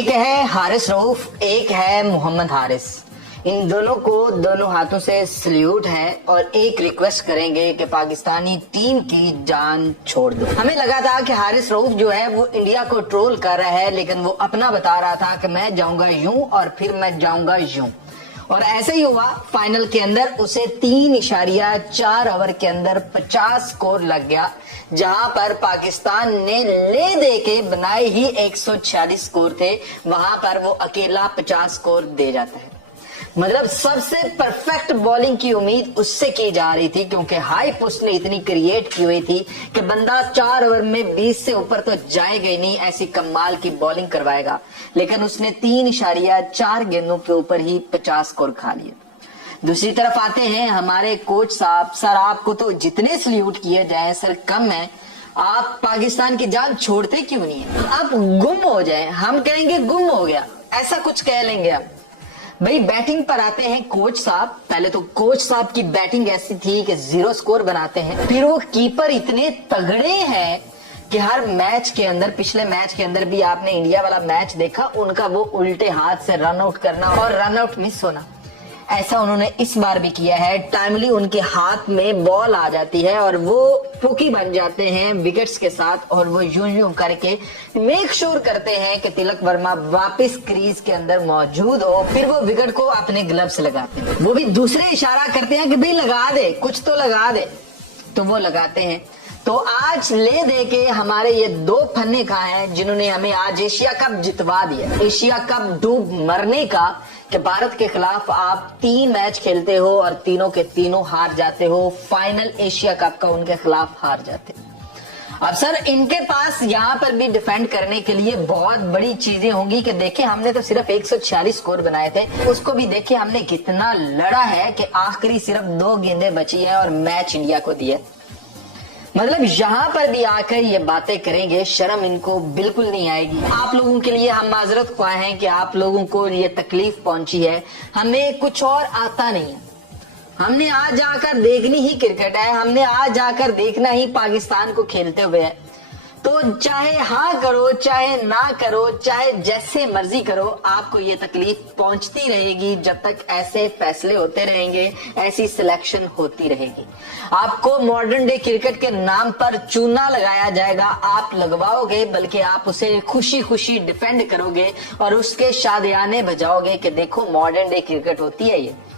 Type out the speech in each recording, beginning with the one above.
ایک ہے حارث رؤف, ایک ہے محمد حارث. ان دونوں کو دونوں ہاتھوں سے سلیوٹ ہے اور ایک ریکویسٹ کریں گے کہ پاکستانی ٹیم کی جان چھوڑ دو. ہمیں لگا تھا کہ حارث رؤف جو ہے وہ انڈیا کو ٹرول کر رہا ہے, لیکن وہ اپنا بتا رہا تھا کہ میں جاؤں گا یوں اور پھر میں جاؤں گا یوں, اور ایسا ہی ہوا. فائنل کے اندر اسے 3.4 اوور کے اندر 50 سکور لگ گیا, جہاں پر پاکستان نے لے دے کے بنائے ہی 146 سکور تھے, وہاں پر وہ اکیلا 50 سکور دے جاتا ہے. مطلب سب سے پرفیکٹ بالنگ کی امید اس سے کی جا رہی تھی, کیونکہ ہائی پوسٹ نے اتنی کریٹ کی ہوئی تھی کہ بندہ 4 اوور میں 20 سے اوپر تو جائے گا ہی نہیں, ایسی کمال کی بالنگ کروائے گا. لیکن اس نے 3.4 گیندوں کے اوپر ہی 50 سکور کھا لیے. دوسری طرف آتے ہیں ہمارے کوچ صاحب. سر آپ کو تو جتنے سلیوٹ کیے جائیں سر کم ہے, آپ پاکستان کی جان چھوڑتے کیوں نہیں ہیں؟ آپ گم ہو جائیں, ہم کہیں گے گم ہو گیا, ایسا کچھ کہہ لیں گے. ہم بھئی بیٹنگ پر آتے ہیں کوچ صاحب. پہلے تو کوچ صاحب کی بیٹنگ ایسی تھی کہ 0 سکور بناتے ہیں, پھر وہ کیپر اتنے تگڑے ہیں کہ ہر میچ کے اندر, پچھلے میچ کے اندر بھی آپ نے انڈیا والا میچ دیکھا, ان کا وہ الٹے ہاتھ سے رن آؤٹ کرنا اور رن آؤٹ مس ہونا, ایسا انہوں نے اس بار بھی کیا ہے. ٹائملی ان کے ہاتھ میں بال آ جاتی ہے اور وہ پوکی بن جاتے ہیں وکٹس کے ساتھ, اور وہ یوں یوں کر کے میک شور کرتے ہیں کہ تلک ورما واپس کریز کے اندر موجود ہو. پھر وہ وکٹ کو اپنے گلوز لگاتے ہیں, وہ بھی دوسرے اشارہ کرتے ہیں کہ بھئی لگا دے, کچھ تو لگا دے, تو وہ لگاتے ہیں. تو آج لے دے کے ہمارے یہ 2 پھنے کھائے ہیں جنہوں نے ہمیں آج ایشیا کپ جتوا دیا. ایشیا کپ ڈوب مرنے کا کہ بھارت کے خلاف آپ 3 میچ کھیلتے ہو اور تینوں کے تینوں ہار جاتے ہو, فائنل ایشیا کپ کا ان کے خلاف ہار جاتے. اب سر ان کے پاس یہاں پر بھی ڈیفینڈ کرنے کے لیے بہت بڑی چیزیں ہوں گی کہ دیکھیں ہم نے تو صرف 146 سکور بنائے تھے, اس کو بھی دیکھیں ہم نے کتنا لڑا ہے کہ آخری صرف 2 گیندیں بچی ہیں اور میچ انڈیا کو دیا. مطلب یہاں پر بھی آ کر یہ باتیں کریں گے, شرم ان کو بالکل نہیں آئے گی. آپ لوگوں کے لیے ہم معذرت خواہ ہیں کہ آپ لوگوں کو یہ تکلیف پہنچی ہے. ہمیں کچھ اور آتا نہیں ہے, ہم نے آج جا کر دیکھنی ہی کرکٹ ہے, ہم نے آج جا کر دیکھنا ہی پاکستان کو کھیلتے ہوئے ہے. تو چاہے ہاں کرو چاہے نہ کرو, چاہے جیسے مرضی کرو, آپ کو یہ تکلیف پہنچتی رہے گی جب تک ایسے فیصلے ہوتے رہیں گے, ایسی سلیکشن ہوتی رہے گی. آپ کو ماڈرن ڈے کرکٹ کے نام پر چونا لگایا جائے گا, آپ لگواؤ گے بلکہ آپ اسے خوشی خوشی ڈیفینڈ کرو گے اور اس کے شادیانے بجاؤ گے کہ دیکھو ماڈرن ڈے کرکٹ ہوتی ہے. یہ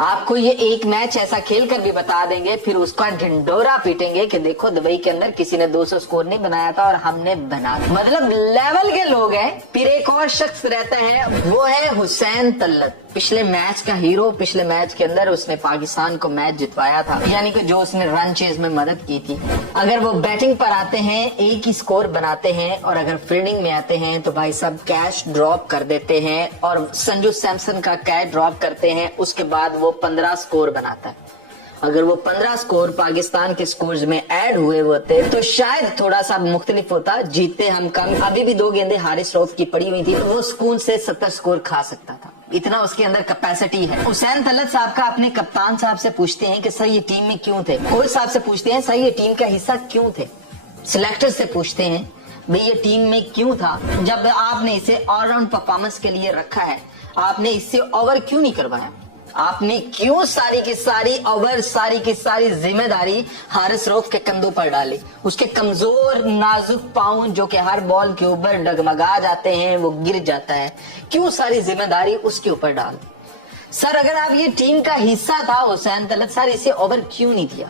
آپ کو یہ ایک میچ ایسا کھیل کر بھی بتا دیں گے, پھر اس کا ڈھنڈورا پیٹیں گے کہ دیکھو دبئی کے اندر کسی نے 200 سکور نہیں بنایا تھا اور ہم نے بنا. مطلب لیول کے لوگ ہیں. پھر ایک اور شخص رہتا ہے, وہ ہے حسین طلعت, پچھلے میچ کا ہیرو. پچھلے میچ کے اندر اس نے پاکستان کو میچ جتوایا تھا, یعنی کہ جو اس نے رن چیز میں مدد کی تھی. اگر وہ بیٹنگ پر آتے ہیں ایک ہی سکور بناتے ہیں, اور اگر فیلڈنگ میں آتے ہیں تو بھائی صاحب کیچ ڈراپ کر دیتے ہیں, اور سنجو سیمسن کا کیچ ڈراپ کرتے ہیں, اس کے بعد وہ 15 سکور بناتا ہے. اگر وہ 15 سکور پاکستان کے سکورز میں ایڈ ہوئے ہوتے تو شاید تھوڑا سا مختلف ہوتا, جیتے ہم کم. ابھی بھی 2 گیندیں حارث رؤف کی پڑی ہوئی تھی, تو وہ سکون سے 70 سکور کھا سکتا تھا, اتنا اس کے اندر کیپیسٹی ہے. حسین طلعت صاحب کا اپنے کپتان صاحب سے پوچھتے ہیں کہ سر یہ ٹیم میں کیوں تھے, کوچ صاحب سے پوچھتے ہیں سر یہ ٹیم کا حصہ کیوں تھے, سلیکٹر سے پوچھتے ہیں بھئی یہ ٹیم میں کیوں تھا, جب آپ نے اسے آل راؤنڈ پرفارمنس کے لیے رکھا ہے, آپ نے اس سے اوور کیوں نہیں کروایا, آپ نے کیوں ساری کی ساری اوور, ساری کی ساری ذمہ داری حارث رؤف کے کندھوں پر ڈالی. اس کے کمزور نازک پاؤں جو کہ ہر بال کے اوپر ڈگمگا جاتے ہیں, وہ گر جاتا ہے, کیوں ساری ذمہ داری اس کے اوپر ڈال. سر اگر آپ یہ ٹیم کا حصہ تھا حسین طلعت, سر اسے اوور کیوں نہیں دیا.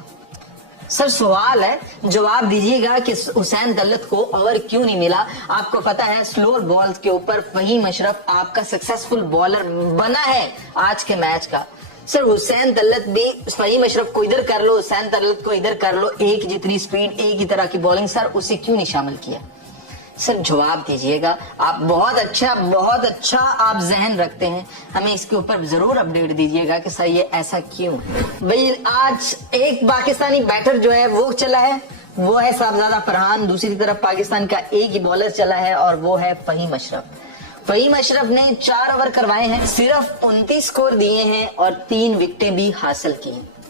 سر سوال ہے, جواب دیجیے گا کہ حسین طلعت کو اوور کیوں نہیں ملا. آپ کو پتا ہے سلور بالز کے اوپر فہیم اشرف آپ کا سکسیسفل بالر بنا ہے آج کے میچ کا. سر حسین طلعت بھی, فہیم اشرف کو ادھر کر لو, حسین طلعت کو ادھر کر لو, ایک جتنی سپیڈ, ایک ہی طرح کی بالنگ, سر اسے کیوں نہیں شامل کیا. سر جواب دیجئے گا. آپ بہت اچھا آپ ذہن رکھتے ہیں, ہمیں اس کے اوپر ضرور اپڈیٹ دیجئے گا کہ سر یہ ایسا کیوں. بھئی آج ایک پاکستانی بیٹر جو ہے وہ چلا ہے, وہ ہے صاحبزادہ فرحان. دوسری طرف پاکستان کا ایک ہی بالر چلا ہے اور وہ ہے فہیم اشرف. فہیم اشرف نے 4 اوور کروائے ہیں, صرف 29 سکور دیے ہیں اور 3 وکٹیں بھی حاصل کی ہیں.